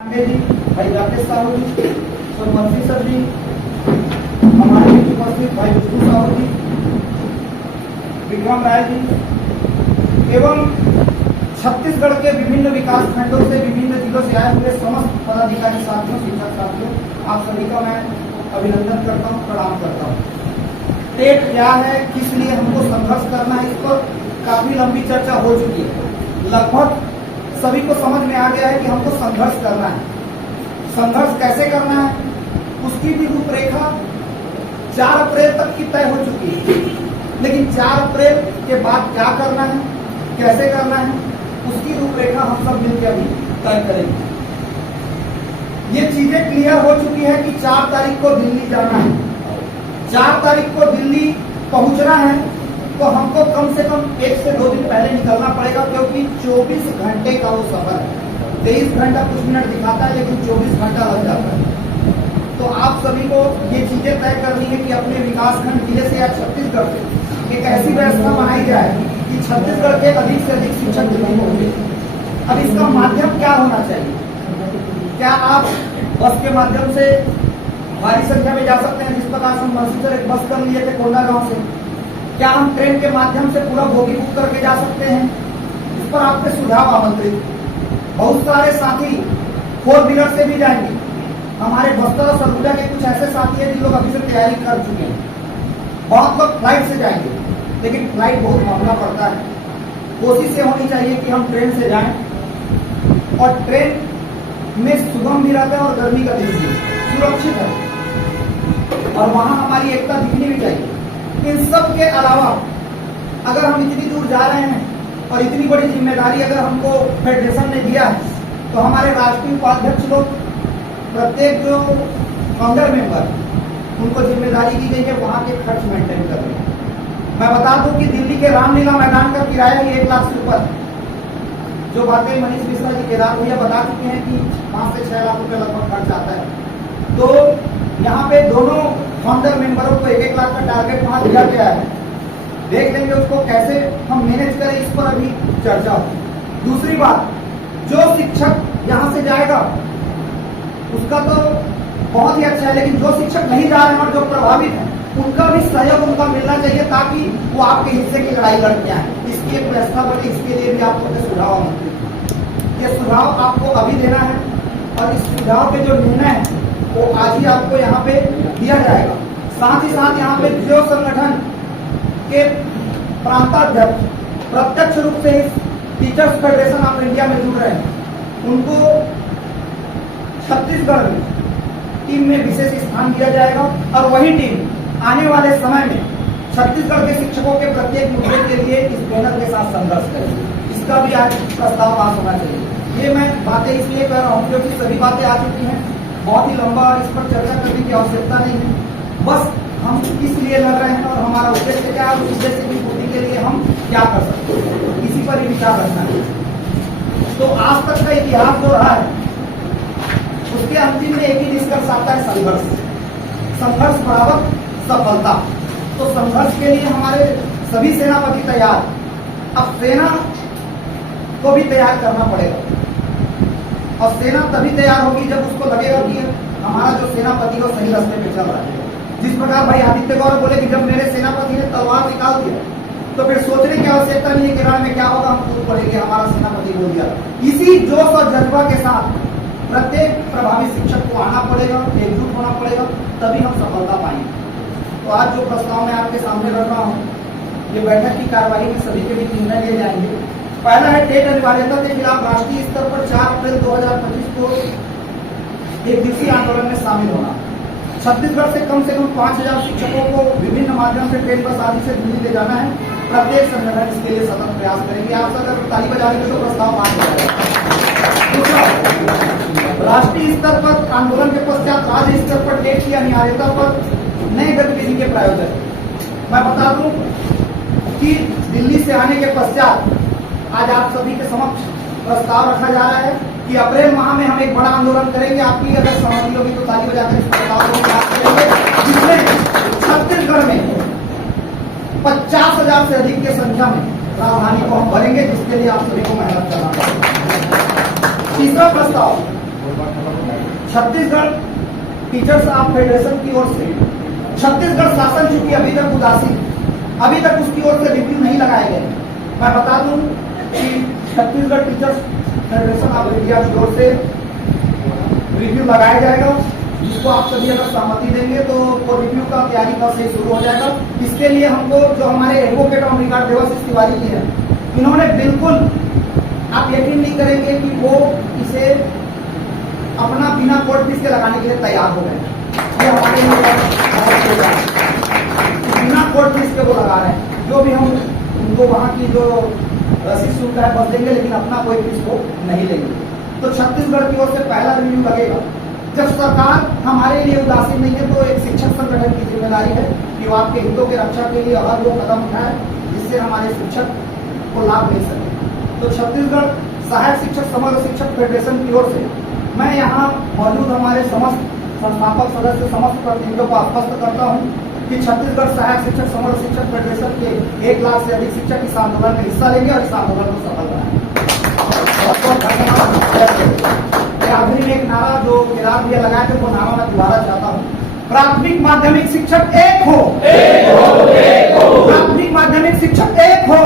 जी, भाई राकेश साहू जी, सोमवंशी सर जी, हमारे उपस्थित भाई विष्णु साहू जी, विक्रम राय जी एवं छत्तीसगढ़ के विभिन्न विकास खंडों से विभिन्न जिलों से आए हुए समस्त पदाधिकारी साथियों, शिक्षक साथियों, आप सभी का मैं अभिनंदन करता हूँ, प्रणाम करता हूँ। टेट क्या है, किस लिए हमको संघर्ष करना है, इस पर काफी लंबी चर्चा हो चुकी है। लगभग सभी को समझ में आ गया है कि हमको संघर्ष करना है। संघर्ष कैसे करना है, उसकी भी रूपरेखा 4 अप्रैल तक की तय हो चुकी है, लेकिन 4 अप्रैल के बाद क्या करना है, कैसे करना है, उसकी रूपरेखा हम सब मिलकर अभी तय करेंगे। ये चीजें क्लियर हो चुकी है कि 4 तारीख को दिल्ली जाना है। 4 तारीख को दिल्ली पहुंचना है तो हमको कम से कम 1 से 2 दिन पहले निकलना पड़ेगा, क्योंकि 24 घंटे का वो सफर है। 23 घंटा कुछ मिनट दिखाता है, लेकिन 24 घंटा लग जाता है। तो आप सभी को ये चीजें तय करनी है कि अपने विकासखंड जिले से या छत्तीसगढ़ से एक ऐसी व्यवस्था बनाई जाए कि छत्तीसगढ़ के अधिक से अधिक शिक्षक दिल्ली होंगे। अब इसका माध्यम क्या होना चाहिए? क्या आप बस के माध्यम से भारी संख्या में जा सकते हैं, जिस प्रकार से मर्सी सर एक बस कर लिए थे कोंडागांव से? क्या हम ट्रेन के माध्यम से पूरा बोगी बुक करके जा सकते हैं? इस पर आपके सुझाव आमंत्रित। बहुत सारे साथी 4 व्हीलर से भी जाएंगे। हमारे बस्तर और सरगुजा के कुछ ऐसे साथी हैं जिन लोग अभी से तैयारी कर चुके हैं। बहुत लोग फ्लाइट से जाएंगे, लेकिन फ्लाइट बहुत महंगा पड़ता है। कोशिश ये होनी चाहिए कि हम ट्रेन से जाएं, और ट्रेन में सुगम भी रहता है और गर्मी का दिन भी सुरक्षित है, और वहां हमारी एकता दिखनी भी चाहिए। इन सब के अलावा अगर हम इतनी दूर जा रहे हैं और इतनी बड़ी जिम्मेदारी अगर हमको फेडरेशन ने दिया है, तो हमारे राष्ट्रीय उपाध्यक्ष लोग, प्रत्येक जो फाउंडर मेंबर, उनको जिम्मेदारी दी गई है वहां के खर्च मेंटेन करने। मैं बता दूं कि दिल्ली के रामलीला मैदान का किराया ही 1 लाख से ऊपर है। जो बातें मनीष मिश्रा जी, केदार भैया बता चुके हैं कि 5 से 6 लाख रुपए लगभग खर्च आता है। तो यहाँ पे दोनों फाउंडर मेंबरों को 1-1 लाख का टारगेट वहां दिया गया है। देख लेंगे उसको कैसे हम मैनेज करें, इस पर अभी चर्चा हो। दूसरी बात, जो शिक्षक यहाँ से जाएगा उसका तो बहुत ही अच्छा है, लेकिन जो शिक्षक नहीं जा रहे हैं और जो प्रभावित हैं, उनका भी सहयोग उनका मिलना चाहिए, ताकि वो आपके हिस्से की लड़ाई लड़के आए। इसकी एक व्यवस्था बने, इसके लिए भी आपको अपने सुझाव आमंत्रित। ये सुझाव आपको अभी देना है, और इस सुझाव के जो निर्णय है वो आज ही आपको यहाँ पे दिया जाएगा। साथ ही साथ यहाँ पे जियो संगठन के प्रांताध्यक्ष प्रत्यक्ष रूप से इस टीचर्स फेडरेशन ऑफ इंडिया में जुड़ रहे हैं। उनको छत्तीसगढ़ में टीम में विशेष स्थान दिया जाएगा, और वही टीम आने वाले समय में छत्तीसगढ़ के शिक्षकों के प्रत्येक मुद्दे के लिए इस बैनर के साथ संघर्ष करेगी। इसका भी आज प्रस्ताव पास होना चाहिए। ये मैं बातें इसलिए कर रहा हूँ क्योंकि सभी बातें आ चुकी हैं, बहुत ही लंबा इस पर चर्चा करने की आवश्यकता नहीं है। बस हम किस लिए लड़ रहे हैं और हमारा उद्देश्य क्या है, उस उद्देश्य की पूर्ति के लिए हम क्या कर सकते हैं, इसी पर ही विचार रखना है। तो आज तक का इतिहास जो रहा है, उसके अंतिम में एक ही निष्कर्ष आता है, संघर्ष। संघर्ष बराबर सफलता। तो संघर्ष के लिए हमारे सभी सेनापति तैयार। अब सेना को भी तैयार करना पड़ेगा, और सेना तभी तैयार होगी जब उसको लगेगा कि हमारा जो सेनापति वो सही रास्ते पे चल रहा है। जिस प्रकार भाई आदित्य गौरव बोले कि जब मेरे सेनापति ने तलवार निकाल दिया, तो फिर सोचने की आवश्यकता नहीं है कि रण में क्या होगा, हम कूद पड़ेंगे, हमारा सेनापति बोल दिया। इसी जोश और जज्बा के साथ प्रत्येक प्रभावित शिक्षक को आना पड़ेगा, एकजुट होना पड़ेगा, तभी हम सफलता पाएंगे। तो आज जो प्रस्ताव मैं आपके सामने रख रहा हूँ, ये बैठक की कार्रवाई में सभी के भी निर्णय लिए जाएंगे। पहला है टेट अनिवार्यता के खिलाफ राष्ट्रीय स्तर पर 4 अप्रैल 2025 को एक दिवसीय आंदोलन में शामिल होना। छत्तीसगढ़ से कम 5000 शिक्षकों को विभिन्न माध्यम से ट्रेन बस आदि से दिल्ली ले जाना है। प्रत्येक संगठन इसके लिए सतत प्रयास करेंगे। आप सब अगर ताली बजा देंगे तो प्रस्ताव पास हो जाएगा। दूसरा, राष्ट्रीय स्तर पर आंदोलन के पश्चात राज्य स्तर पर टेट की अनिवार्यता पर नए गतिविधि के प्रायोजन। मैं बता दूं कि दिल्ली से आने के पश्चात आज आप सभी के समक्ष प्रस्ताव रखा जा रहा है कि अप्रैल माह में हम एक बड़ा आंदोलन करेंगे। आपकी अगर सहमति होगी तो ताली बजाकर इस प्रस्ताव को पास करेंगे, जिसमें छत्तीसगढ़ में 50,000 से अधिक की संख्या में राजधानी को हम भरेंगे, जिसके लिए आप सभी को मेहनत करना पड़ेगा। तीसरा प्रस्ताव, छत्तीसगढ़ टीचर्स ऑफ फेडरेशन की ओर से छत्तीसगढ़ शासन चूंकि अभी तक उदासीन, अभी तक उसकी ओर से रिव्यू नहीं लगाए गए। मैं बता दूं कि Chhattisgarh teachers federation of India की ओर से रिव्यू लगाया जाएगा, जिसको आप सभी अगर सहमति देंगे तो वो रिव्यू का तैयारी कल से शुरू हो जाएगा। इसके लिए हमको जो हमारे advocate on record Devashish Tiwari ji हैं, इन्होंने बिल्कुल, आप यकीन नहीं करेंगे कि वो इसे अपना बिना कोर्ट फीस के लगाने के लिए तैयार हो गए। ये हमारे लिए बिना कोर्ट फीस के वो लगा रहे हैं। जो भी हम उनको वहाँ की जो रसीद शुल्क है बस देंगे, लेकिन अपना कोई फीस वो नहीं लेंगे। तो छत्तीसगढ़ की ओर से पहला रिव्यू लगेगा। जब सरकार हमारे लिए उदासीन नहीं है तो एक शिक्षक संगठन की जिम्मेदारी है कि वो आपके हितों की रक्षा के लिए हर वो कदम उठाए जिससे हमारे शिक्षक को लाभ मिल सके। तो छत्तीसगढ़ सहायक शिक्षक समग्र शिक्षक फेडरेशन की ओर से मैं यहाँ मौजूद हमारे समस्त संस्थापक सदस्य समस्त प्रतिनिधियों को आश्वस्त करता हूँ कि छत्तीसगढ़ सहायक शिक्षक समग्र शिक्षक फेडरेशन के 1 लाख से अधिक शिक्षक इस आंदोलन में हिस्सा लेंगे और इस आंदोलन को सफल बनाएंगे। आखिरी में एक नारा जो केदार भैया लगाए थे वो नारा मैं दोबारा चाहता हूँ, प्राथमिक माध्यमिक शिक्षक एक हो, प्राथमिक माध्यमिक शिक्षक एक हो,